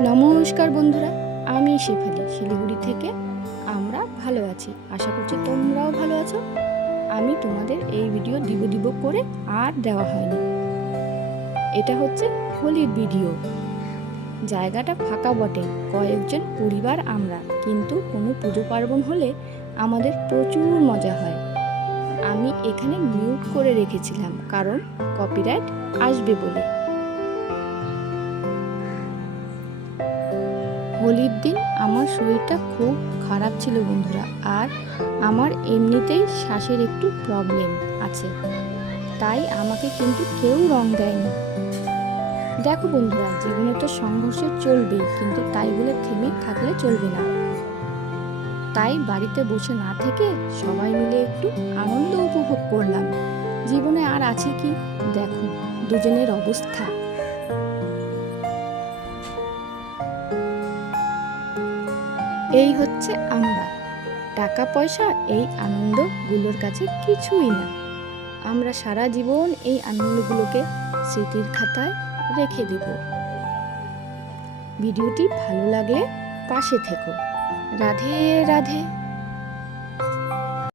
নমস্কার বন্ধুরা, আমি শেফালি শিলিগুড়ি থেকে। আমরা ভালো আছি। আশা করছি তোমরাও ভালো আছো। আমি তোমাদের এই ভিডিও দিব দিব করে আর দেওয়া হয়নি। এটা হচ্ছে হোলির ভিডিও। জায়গাটা ফাঁকা বটে, কয়েকজন পরিবার আমরা। কিন্তু কোনো পুজো পার্বণ হলে আমাদের প্রচুর মজা হয়। আমি এখানে মিউট করে রেখেছিলাম, কারণ কপিরাইট আসবে বলে। হোলির দিন আমার শরীরটা খুব খারাপ ছিল বন্ধুরা, আর আমার এমনিতেই শ্বাসের একটু প্রবলেম আছে। তাই আমাকে কিন্তু কেউ রং দেয়নি। দেখো বন্ধুরা, জীবনে তো সংঘর্ষ চলবেই, কিন্তু তাই বলে থেমে থাকলে চলবে না। তাই বাড়িতে বসে না থেকে সবাই মিলে একটু আনন্দ উপভোগ করলাম। জীবনে আর আছে কি? দেখো, দুজনের অবস্থা। এই হচ্ছে আমরা। টাকা, পয়সা, এই আনন্দগুলোর কাছে কিছুই না। আমরা সারা জীবন এই আনন্দগুলোকে স্মৃতির খাতায় রেখে দেব। ভিডিওটি ভালো লাগলে পাশে থেকো। রাধে রাধে।